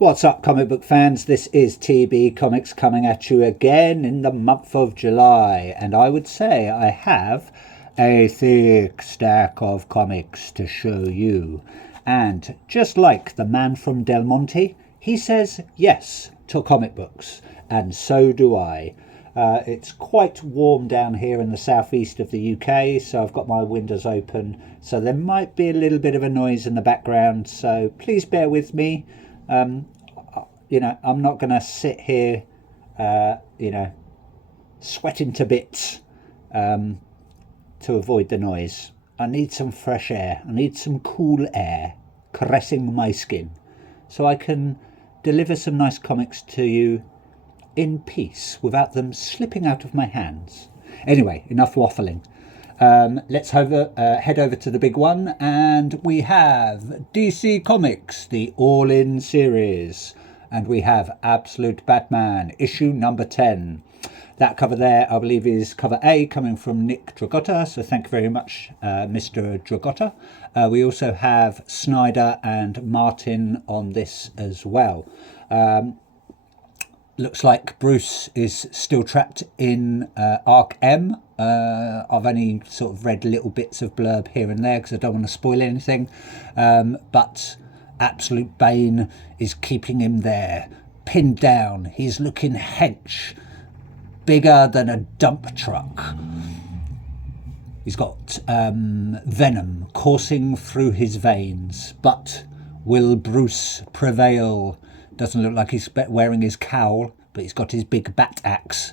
What's up, comic book fans? This is TB Comics coming at you again in the month of July, and I would say I have a thick stack of comics to show you. And just like the man from Del Monte, he says yes to comic books, and so do I. It's quite warm down here in the southeast of the UK, so I've got my windows open, so there might be a little bit of a noise in the background, so please bear with me. I'm not going to sit here, sweating to bits to avoid the noise. I need some fresh air. I need some cool air caressing my skin so I can deliver some nice comics to you in peace without them slipping out of my hands. Anyway, enough waffling. Let's head over to the big one, and we have DC Comics, the All-In series, and we have Absolute Batman, issue number 10. That cover there, I believe, is cover A, coming from Nick Dragotta, so thank you very much, Mr. Dragotta. We also have Snyder and Martin on this as well. Looks like Bruce is still trapped in Arc M. I've only sort of read little bits of blurb here and there because I don't want to spoil anything. But Absolute Bane is keeping him there, pinned down. He's looking hench, bigger than a dump truck. He's got venom coursing through his veins. But will Bruce prevail? Doesn't look like he's wearing his cowl, but he's got his big bat axe.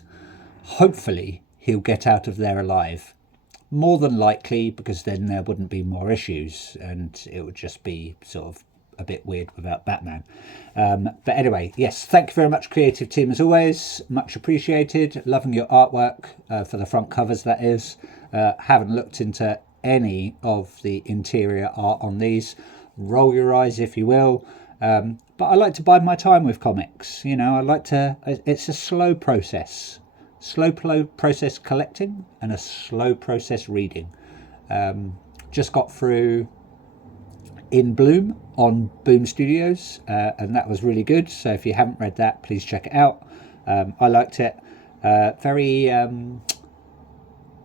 Hopefully he'll get out of there alive. More than likely, because then there wouldn't be more issues and it would just be sort of a bit weird without Batman. But anyway, yes, thank you very much, creative team, as always. Much appreciated. Loving your artwork for the front covers, that is. Haven't looked into any of the interior art on these. Roll your eyes if you will. But I like to bide my time with comics. I like to. It's a slow process. Slow process collecting and a slow process reading. Just got through In Bloom on Boom Studios, and that was really good. So if you haven't read that, please check it out. I liked it. Very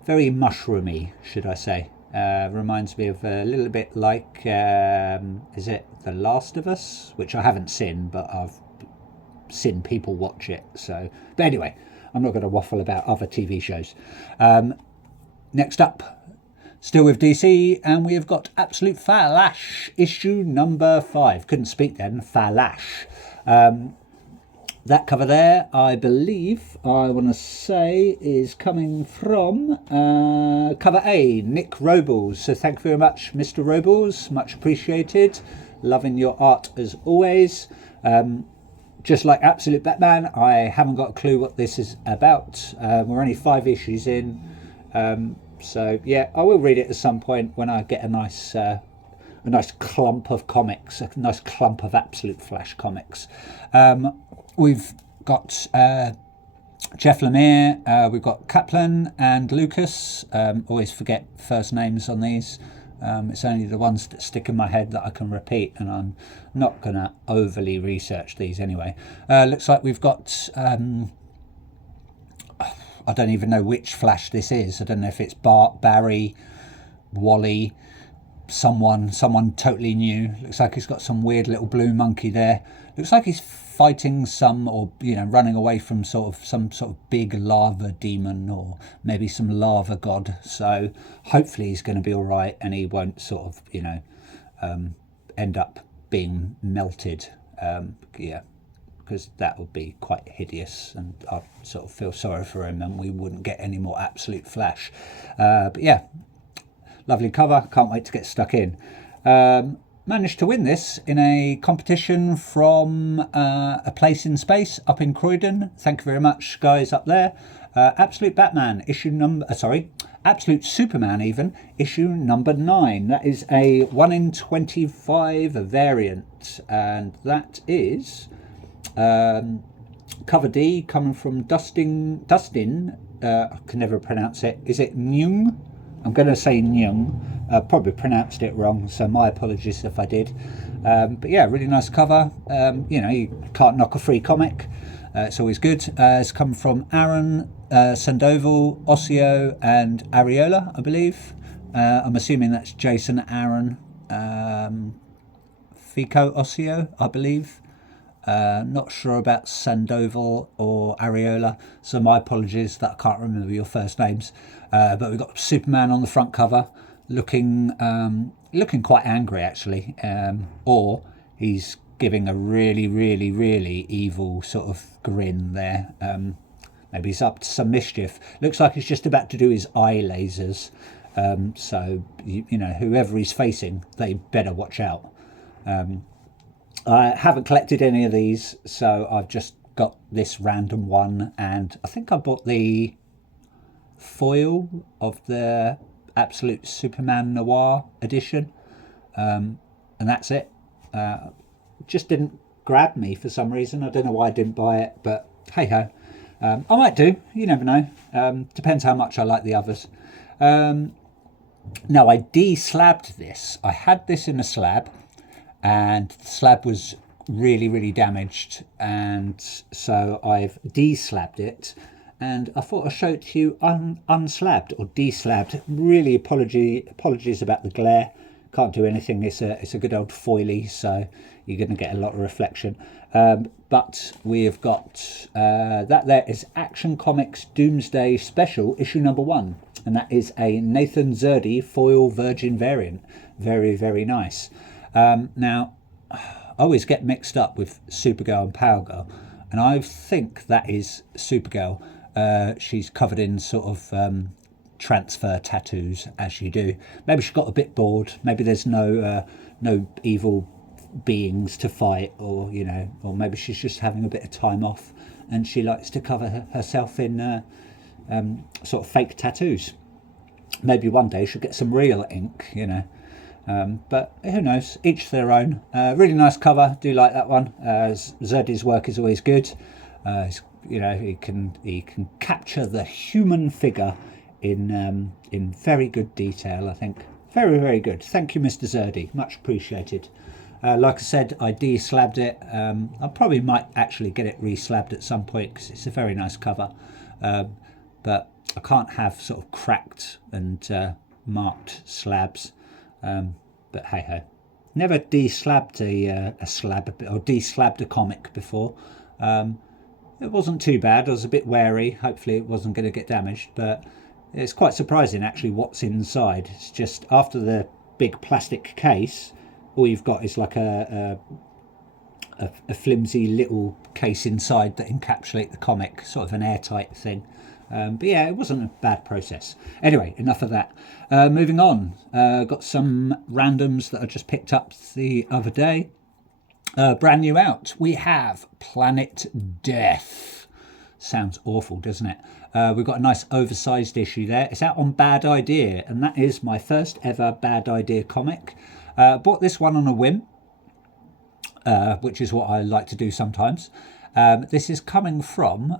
mushroomy, should I say. Reminds me of a little bit like, is it The Last of Us? Which I haven't seen, but I've seen people watch it. So, but anyway, I'm not going to waffle about other TV shows. Next up, still with DC, and we have got Absolute Flash, issue number 5. Couldn't speak then, Flash. That cover there, I believe, I want to say, is coming from cover A, Nick Robles. So thank you very much, Mr. Robles. Much appreciated. Loving your art as always. Just like Absolute Batman, I haven't got a clue what this is about. We're only 5 issues in. So yeah, I will read it at some point when I get a nice clump of comics, a nice clump of Absolute Flash comics. We've got Jeff Lemire, we've got Kaplan and Lucas. Always forget first names on these. It's only the ones that stick in my head that I can repeat, and I'm not going to overly research these anyway. Looks like we've got... I don't even know which Flash this is. I don't know if it's Bart, Barry, Wally, someone totally new. Looks like he's got some weird little blue monkey there. Looks like he's fighting running away from some sort of big lava demon, or maybe some lava god. So hopefully he's going to be all right, and he won't sort of end up being melted. Because that would be quite hideous, and I sort of feel sorry for him, and we wouldn't get any more Absolute Flash. But yeah, lovely cover. Can't wait to get stuck in. Managed to win this in a competition from A Place in Space up in Croydon. Thank you very much, guys up there. Absolute Batman Absolute Superman even, issue number 9. That is a 1 in 25 variant, and that is cover D, coming from Dustin. I can never pronounce it. Is it Nyung? I'm going to say Nyung. Probably pronounced it wrong, so my apologies if I did. But yeah, really nice cover. You can't knock a free comic. It's always good. It's come from Aaron, Sandoval, Osseo, and Areola, I believe. I'm assuming that's Jason, Aaron, Fico, Osseo, I believe. Not sure about Sandoval or Areola, so my apologies that I can't remember your first names. But we've got Superman on the front cover, looking quite angry actually, or he's giving a really, really, really evil sort of grin there. Maybe he's up to some mischief. Looks like he's just about to do his eye lasers. So whoever he's facing, they better watch out. I haven't collected any of these, so I've just got this random one, and I think I bought the foil of the Absolute Superman Noir edition, and that's it. Just didn't grab me for some reason. I don't know why I didn't buy it, but hey ho. I might do, you never know. Depends how much I like the others. Now, I de-slabbed this. I had this in a slab, and the slab was really, really damaged, and so I've de-slabbed it, and I thought I'd show it to you unslabbed or de-slabbed. Really apologies about the glare. Can't do anything. It's a good old foily, so you're going to get a lot of reflection. But we've got that there is Action Comics Doomsday Special issue number 1, and that is a Nathan Zerdy foil Virgin variant. Very, very nice. Now, I always get mixed up with Supergirl and Power Girl, and I think that is Supergirl. She's covered in sort of transfer tattoos, as you do. Maybe she got a bit bored. Maybe there's no evil beings to fight, or or maybe she's just having a bit of time off, and she likes to cover herself in sort of fake tattoos. Maybe one day she'll get some real ink, but who knows, each their own. Really nice cover, do like that one. Zerdy's work is always good. He can capture the human figure in very good detail, I think. Very, very good. Thank you, Mr. Zerdy, much appreciated. Like I said, I de-slabbed it. I probably might actually get it re-slabbed at some point, because it's a very nice cover, but I can't have sort of cracked and marked slabs. But hey ho, never de-slabbed a slab or de-slabbed a comic before. It wasn't too bad. I was a bit wary. Hopefully it wasn't going to get damaged, but it's quite surprising actually what's inside. It's just after the big plastic case, all you've got is like a flimsy little case inside that encapsulate the comic, sort of an airtight thing. But yeah, it wasn't a bad process. Anyway, enough of that. Moving on, got some randoms that I just picked up the other day. Brand new out, we have Planet Death. Sounds awful, doesn't it? We've got a nice oversized issue there. It's out on Bad Idea, and that is my first ever Bad Idea comic. Bought this one on a whim, which is what I like to do sometimes. This is coming from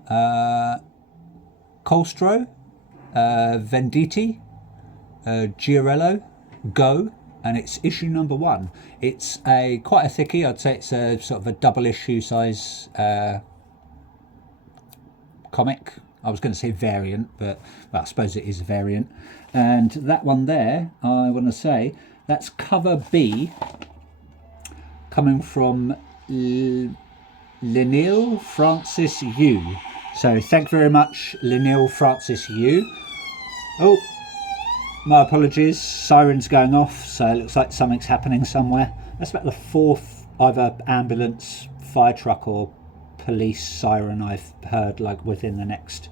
Colstro, Venditti, Giorello, Go, and it's issue number 1. It's quite a thickie. I'd say it's a sort of a double issue size comic. I was going to say variant, but well, I suppose it is a variant. And that one there, I want to say, that's cover B, coming from Linneal Francis Yu. So thank you very much, Linneal Francis Yu. Oh, my apologies, siren's going off, so it looks like something's happening somewhere. That's about the 4th either ambulance, fire truck or police siren I've heard like within the next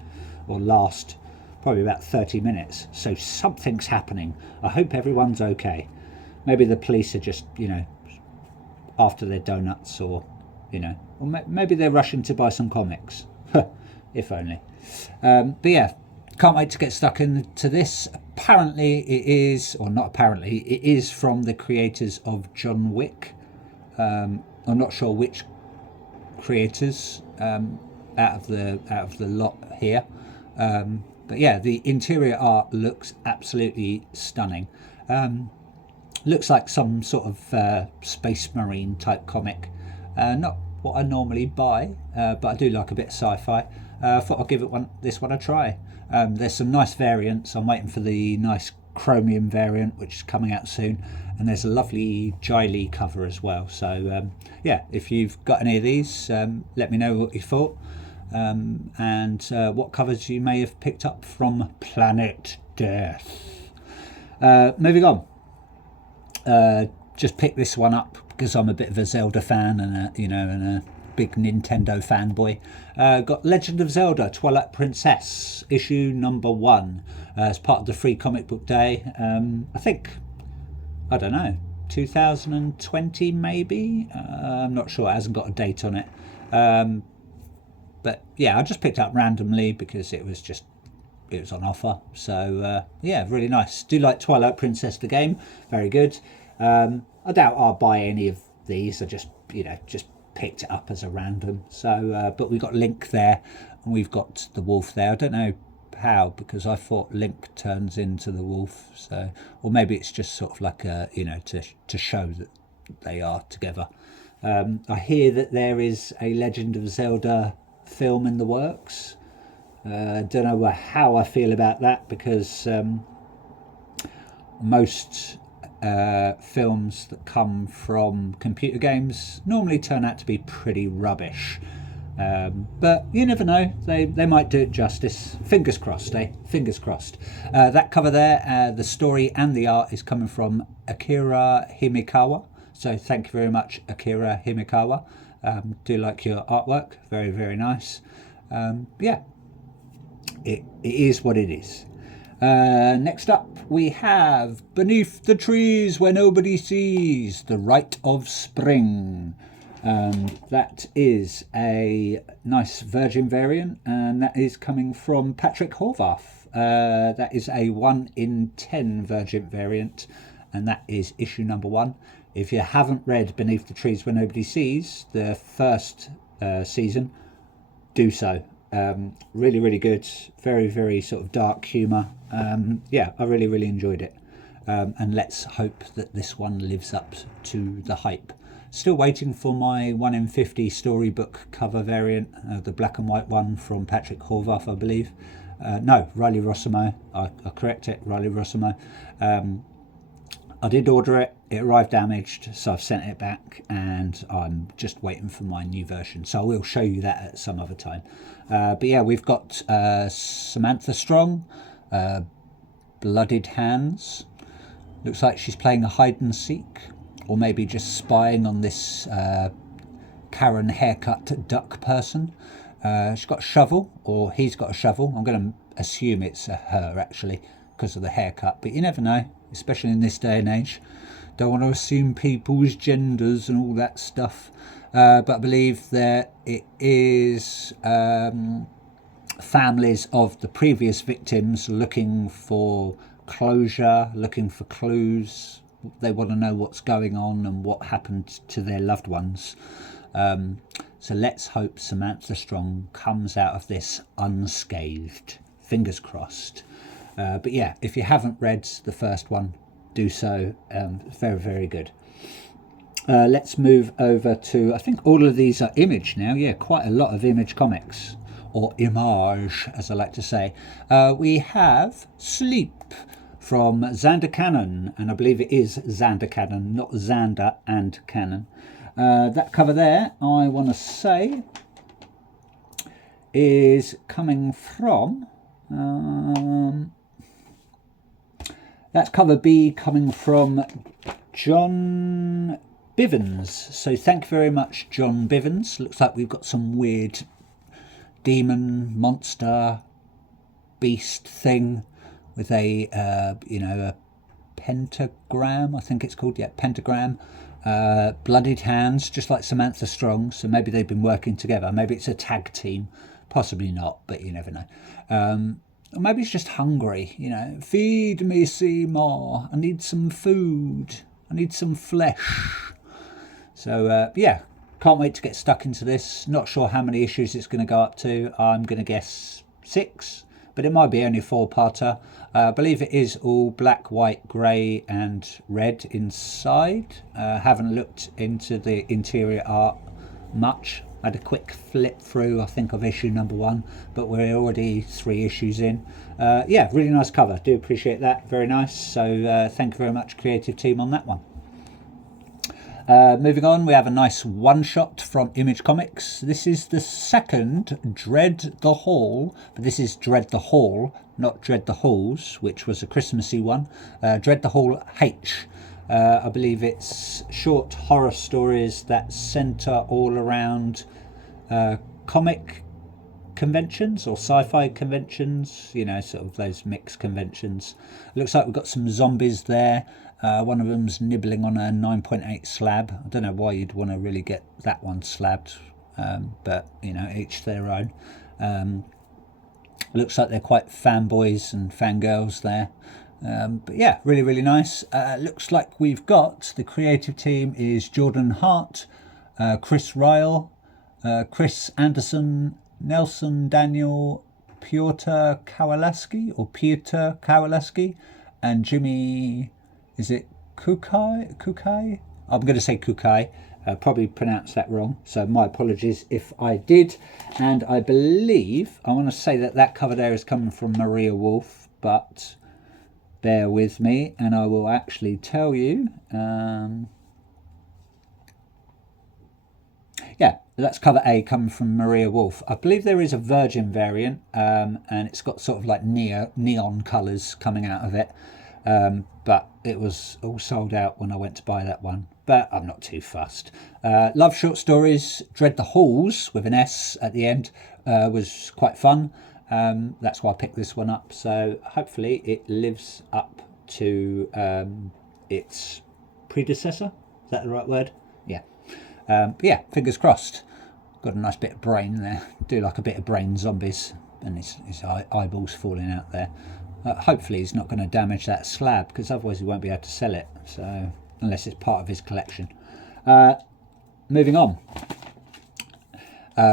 or last probably about 30 minutes. So something's happening. I hope everyone's okay. Maybe the police are just, after their donuts, or, or maybe they're rushing to buy some comics. If only. But yeah, can't wait to get stuck into this. Apparently it is, or not apparently, it is from the creators of John Wick. I'm not sure which creators out of the lot here. But yeah, the interior art looks absolutely stunning. Looks like some sort of space marine type comic. Not what I normally buy, but I do like a bit of sci-fi. I thought I'll give this one a try. There's some nice variants. I'm waiting for the nice chromium variant, which is coming out soon, and there's a lovely Jiley cover as well. So yeah, if you've got any of these, let me know what you thought, and what covers you may have picked up from Planet Death. Moving on. Just picked this one up because I'm a bit of a Zelda fan and a big Nintendo fanboy. Got Legend of Zelda: Twilight Princess issue number 1 as part of the free comic book day. I think, I don't know, 2020 maybe. I'm not sure. It hasn't got a date on it. But yeah, I just picked it up randomly because it was on offer. So yeah, really nice. Do like Twilight Princess the game, very good. I doubt I'll buy any of these. I just picked it up as a random. So but we've got Link there, and we've got the wolf there. I don't know how, because I thought Link turns into the wolf. So, or maybe it's just sort of like a to show that they are together. I hear that there is a Legend of Zelda film in the works. Don't know how I feel about that, because most films that come from computer games normally turn out to be pretty rubbish. But you never know, they might do it justice. Fingers crossed, eh? Fingers crossed. That cover there, the story and the art is coming from Akira Himekawa. So thank you very much, Akira Himekawa. Do like your artwork, very, very nice. Yeah, it is what it is. Next up, we have Beneath the Trees Where Nobody Sees, The Rite of Spring. That is a nice Virgin variant, and that is coming from Patrick Horvath. That is a 1 in 10 Virgin variant, and that is issue number 1. If you haven't read Beneath the Trees Where Nobody Sees, the first season, do so. Really, really good. Very, very sort of dark humour. Yeah, I really, really enjoyed it. And let's hope that this one lives up to the hype. Still waiting for my 1 in 50 storybook cover variant, the black and white one from Patrick Horvath, I believe. No, Riley Rossimo. I correct it, Riley Rossimo. I did order it. It arrived damaged, so I've sent it back, and I'm just waiting for my new version. So I will show you that at some other time. But yeah, we've got Samantha Strong, Blooded Hands. Looks like she's playing a hide and seek, or maybe just spying on this Karen haircut duck person. She's got a shovel, or he's got a shovel. I'm going to assume it's her, actually, because of the haircut, but you never know, especially in this day and age. Don't want to assume people's genders and all that stuff. But I believe that it is families of the previous victims looking for closure, looking for clues. They want to know what's going on and what happened to their loved ones. So let's hope Samantha Strong comes out of this unscathed. Fingers crossed. But yeah, if you haven't read the first one, do so. Very, very good. Let's move over to, I think all of these are Image now. Yeah, quite a lot of Image comics, or Image, as I like to say. We have Sleep from Xander Cannon, and I believe it is Xander Cannon, not Xander and Cannon. That cover there, I want to say, is coming from... that's cover B, coming from John Bivens. So thank you very much, John Bivens. Looks like we've got some weird demon, monster, beast thing with a a pentagram, I think it's called. Yeah, pentagram. Blooded Hands, just like Samantha Strong. So maybe they've been working together. Maybe it's a tag team. Possibly not, but you never know. Or maybe it's just hungry, feed me, Seymour. I need some food. I need some flesh. So, yeah, can't wait to get stuck into this. Not sure how many issues it's going to go up to. I'm going to guess 6. but it might be only a 4-parter. I believe it is all black, white, grey and red inside. Haven't looked into the interior art much. I had a quick flip through, I think, of issue number 1, but we're already 3 issues in. Yeah, really nice cover. Do appreciate that. Very nice. So thank you very much, creative team, on that one. Moving on, we have a nice one-shot from Image Comics. This is the second Dread the Hall, but this is Dread the Hall, not Dread the Halls, which was a Christmassy one. Dread the Hall H. I believe it's short horror stories that centre all around comic conventions or sci-fi conventions, you know, sort of those mixed conventions. Looks like we've got some zombies there. One of them's nibbling on a 9.8 slab. I don't know why you'd want to really get that one slabbed, but you know, each their own. Looks like they're quite fanboys and fangirls there. But yeah, really, really nice. Looks like we've got the creative team is Jordan Hart, Chris Ryle, Chris Anderson, Nelson Daniel, Piotr Kowaleski, and Jimmy, is it Kukai? I'm going to say Kukai. Probably pronounced that wrong, so my apologies if I did. And I believe, I want to say that cover there is coming from Maria Wolf, but bear with me and I will actually tell you. Yeah, that's cover A coming from Maria Wolf. I believe there is a Virgin variant, and it's got sort of like neon colours coming out of it. But it was all sold out when I went to buy that one. But I'm not too fussed. Love short stories. Dread the Halls with an S at the end was quite fun. That's why I picked this one up. So hopefully it lives up to its predecessor. Is that the right word? Yeah. But yeah, fingers crossed. Got a nice bit of brain there. Do like a bit of brain zombies, and his eyeballs falling out there. Hopefully he's not going to damage that slab, because otherwise he won't be able to sell it. So unless it's part of his collection. Moving on.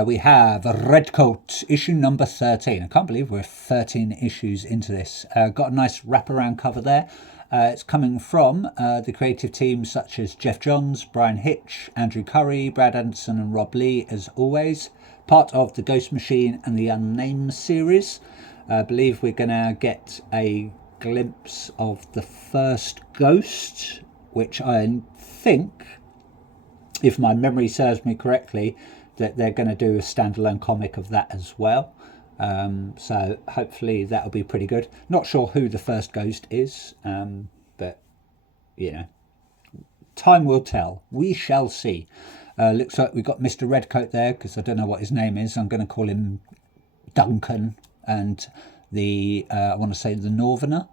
We have Redcoat, issue number 13. I can't believe we're 13 issues into this. Got a nice wraparound cover there. It's coming from the creative teams such as Jeff Johns, Brian Hitch, Andrew Curry, Brad Anderson and Rob Lee, as always. Part of the Ghost Machine and the Unnamed series. I believe we're going to get a glimpse of the first Ghost, which I think, if my memory serves me correctly, that they're going to do a standalone comic of that as well. So hopefully that'll be pretty good. Not sure who the first Ghost is, but you know, time will tell. We shall see. Looks like we've got Mr. Redcoat there, because I don't know what his name is. I'm going to call him Duncan, and the I want to say the Northerner.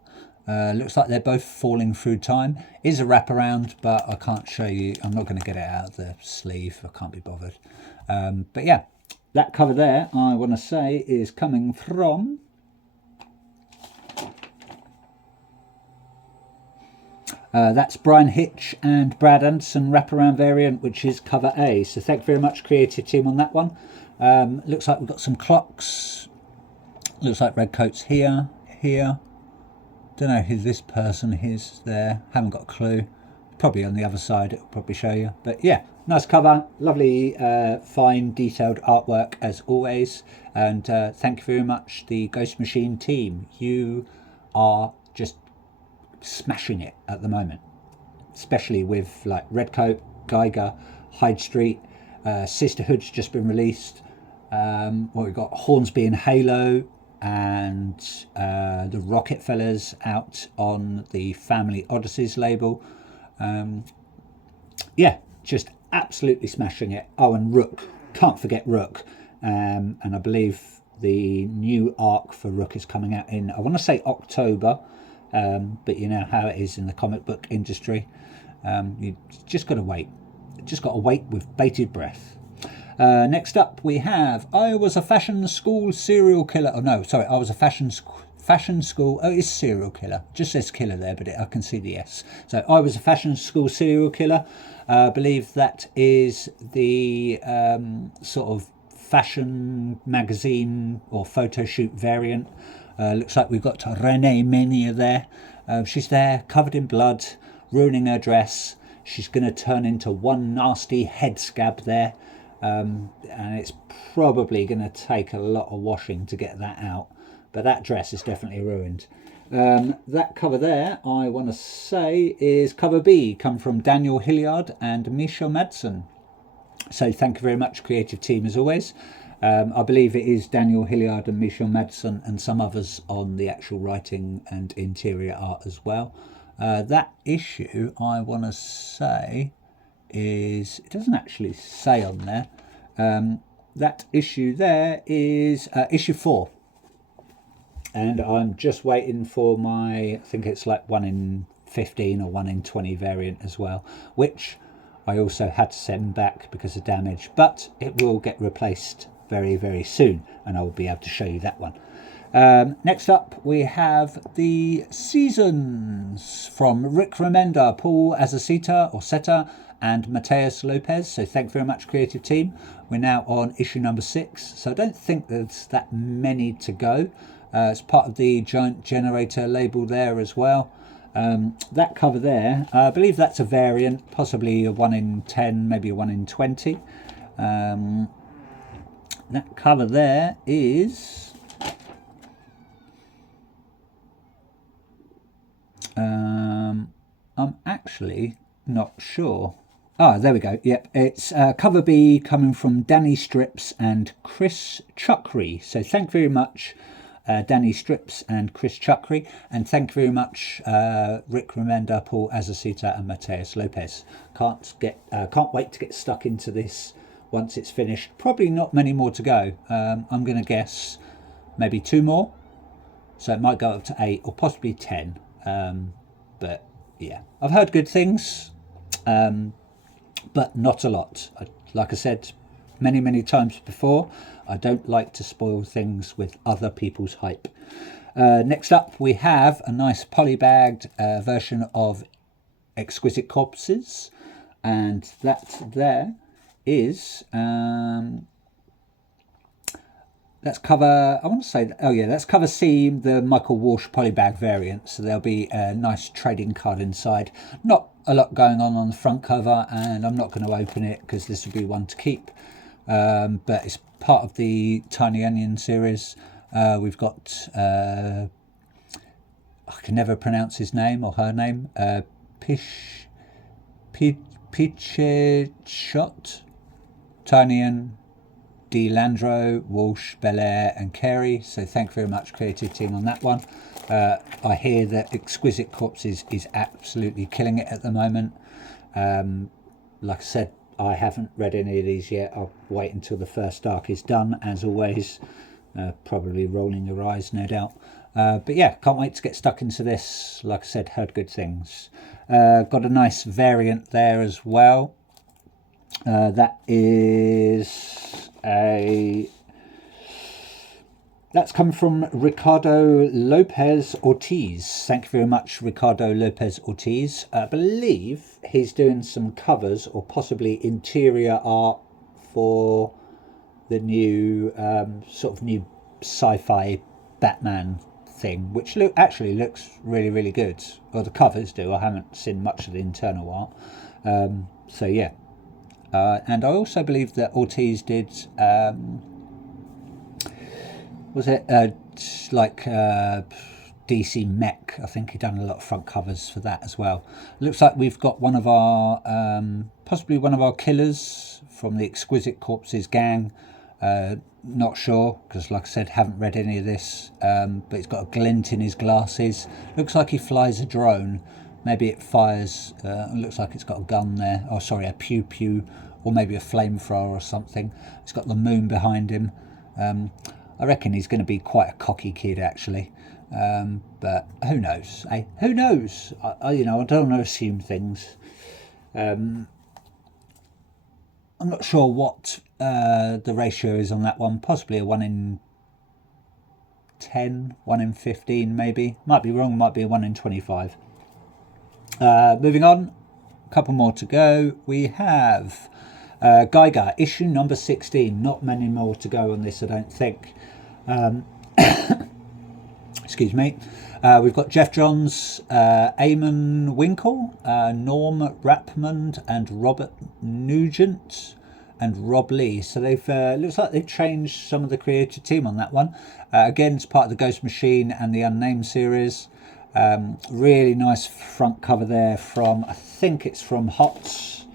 Looks like they're both falling through time. Is a wraparound, but I can't show you. I'm not going to get it out of the sleeve. I can't be bothered. But yeah, that cover there, I want to say, is coming from that's Brian Hitch and Brad Anderson wraparound variant, which is cover A. So thank you very much, creative team, on that one. Looks like we've got some clocks. Looks like Redcoat's here. Don't know who this person is there. Haven't got a clue. Probably on the other side, it'll probably show you. But yeah, nice cover. Lovely, fine, detailed artwork as always. And thank you very much, the Ghost Machine team. You are just smashing it at the moment. Especially with like Redcoat, Geiger, Hyde Street. Sisterhood's just been released. We've got Hornsby and Halo, and the Rocket Fellas out on the Family Odysseys label. Yeah, just absolutely smashing it. Oh, and Rook, can't forget Rook. And I believe the new arc for Rook is coming out in, I want to say October, but you know how it is in the comic book industry. You just got to wait. Just got to wait with bated breath. Next up we have I Was a Fashion School Serial Killer. Oh no, sorry, I Was a Fashion School. Oh, it's serial killer. Just says killer there, but I can see the S. So I Was a Fashion School Serial Killer. I believe that is the sort of fashion magazine or photo shoot variant. Looks like we've got Renee Mania there. She's there, covered in blood, ruining her dress. She's going to turn into one nasty head scab there. And it's probably going to take a lot of washing to get that out. But that dress is definitely ruined. That cover there, I want to say, is cover B, come from Daniel Hilliard and Misha Madsen. So thank you very much, creative team, as always. I believe it is Daniel Hilliard and Michel Madsen and some others on the actual writing and interior art as well. That issue, I want to say, is, it doesn't actually say on there, that issue there is issue 4. And I'm just waiting for my, I think it's like 1 in 15 or 1 in 20 variant as well, which I also had to send back because of damage, but it will get replaced very, very soon, and I will be able to show you that one. Next up, we have the Seasons from Rick Remender, Paul Azaceta or Seta, and Mateus Lopez. So thank you very much, creative team. We're now on issue number 6, so I don't think there's that many to go. It's part of the Giant Generator label there as well. That cover there, I believe that's a variant, possibly a 1 in 10, maybe a 1 in 20. That cover there is I'm actually not sure. There we go. Yep, it's cover B, coming from Danny Strips and Chris Chuckry. So thank you very much, Danny Strips and Chris Chuckry, and thank you very much, Rick Remender, Paul Azaceta, and Mateus Lopez. Can't wait to get stuck into this once it's finished. Probably not many more to go. I'm going to guess maybe 2 more, so it might go up to 8 or possibly 10. But yeah, I've heard good things, but not a lot. Like I said many times before, I don't like to spoil things with other people's hype. Next up, we have a nice polybagged version of Exquisite Corpses, and that there is that's cover, I want to say, that's cover C, the Michael Walsh polybag variant. So there'll be a nice trading card inside. Not a lot going on the front cover, and I'm not going to open it because this will be one to keep. But it's part of the Tiny Onion series. We've got, I can never pronounce his name or her name, Picheshot, Tinian, De Landro, Walsh, Belair and Carey. So thank you very much, creative team, on that one. I hear that Exquisite Corpses is absolutely killing it at the moment. Like I said, I haven't read any of these yet. I'll wait until the first arc is done, as always. Probably rolling your eyes, no doubt. But yeah, can't wait to get stuck into this. Like I said, heard good things. Got a nice variant there as well. That is that's come from Ricardo Lopez Ortiz. Thank you very much, Ricardo Lopez Ortiz. I believe he's doing some covers or possibly interior art for the new sort of new sci-fi Batman thing, which actually looks really good. Well, the covers do. I haven't seen much of the internal art. So yeah. And I also believe that Ortiz did, was it DC Mech? I think he done a lot of front covers for that as well. Looks like we've got one of our, possibly one of our killers from the Exquisite Corpses gang. Not sure, because like I said, haven't read any of this, but he's got a glint in his glasses. Looks like he flies a drone. Maybe it fires, looks like it's got a gun there. Oh, sorry, a pew-pew, or maybe a flamethrower or something. It's got the moon behind him. I reckon he's going to be quite a cocky kid, actually. But who knows? Eh? Who knows? I don't want to assume things. I'm not sure what the ratio is on that one. Possibly a 1 in 10, 1 in 15, maybe. Might be wrong, might be a 1 in 25. Moving on, a couple more to go. We have Geiger, issue number 16. Not many more to go on this, I don't think. Excuse me. We've got Jeff Johns, Eamon Winkle, Norm Rapmond, and Robert Nugent, and Rob Lee. So they've looks like they've changed some of the creative team on that one. Again, it's part of the Ghost Machine and the Unnamed series. Really nice front cover there from, I think it's from HOTS.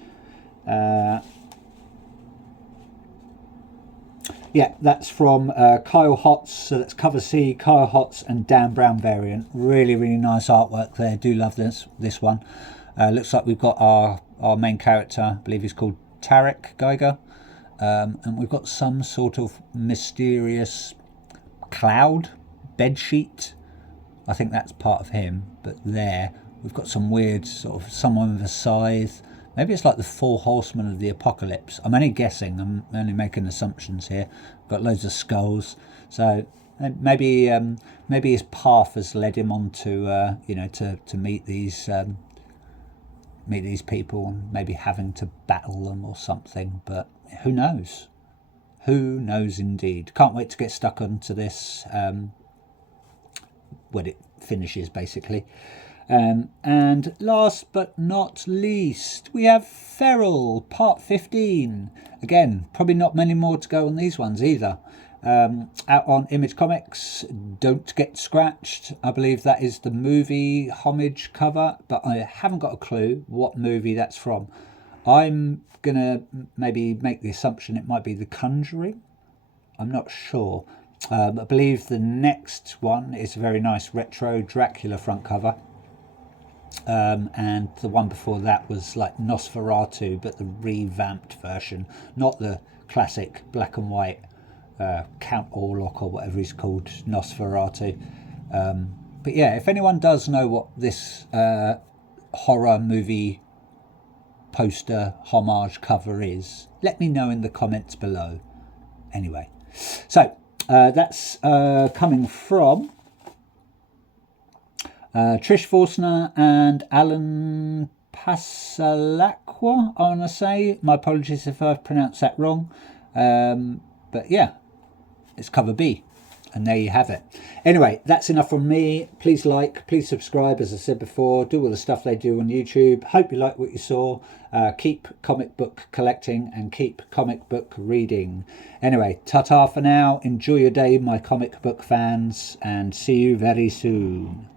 Yeah, that's from Kyle Hotz, so that's cover C, Kyle Hotz and Dan Brown variant. Really, really nice artwork there. Do love this one. Looks like we've got our main character, I believe he's called Tarek Geiger. And we've got some sort of mysterious cloud bedsheet. I think that's part of him, but there we've got some weird sort of someone with a scythe. Maybe it's like the four horsemen of the apocalypse. I'm only guessing. I'm only making assumptions here. Got loads of skulls. So maybe his path has led him on to to meet these people and maybe having to battle them or something. But who knows? Who knows indeed. Can't wait to get stuck onto this when it finishes, basically. And last but not least, we have Feral, part 15. Again, probably not many more to go on these ones either. Out on Image Comics, Don't Get Scratched. I believe that is the movie homage cover, but I haven't got a clue what movie that's from. I'm going to maybe make the assumption it might be The Conjuring. I'm not sure. I believe the next one is a very nice retro Dracula front cover. And the one before that was like Nosferatu, but the revamped version, not the classic black and white Count Orlok or whatever he's called, Nosferatu. But yeah, if anyone does know what this horror movie poster homage cover is, let me know in the comments below. Anyway, so that's coming from Trish Forstner and Alan Pasalacqua, I want to say. My apologies if I've pronounced that wrong. But yeah, it's cover B. And there you have it. Anyway, that's enough from me. Please like, please subscribe, as I said before. Do all the stuff they do on YouTube. Hope you like what you saw. Keep comic book collecting and keep comic book reading. Anyway, ta-ta for now. Enjoy your day, my comic book fans, and see you very soon.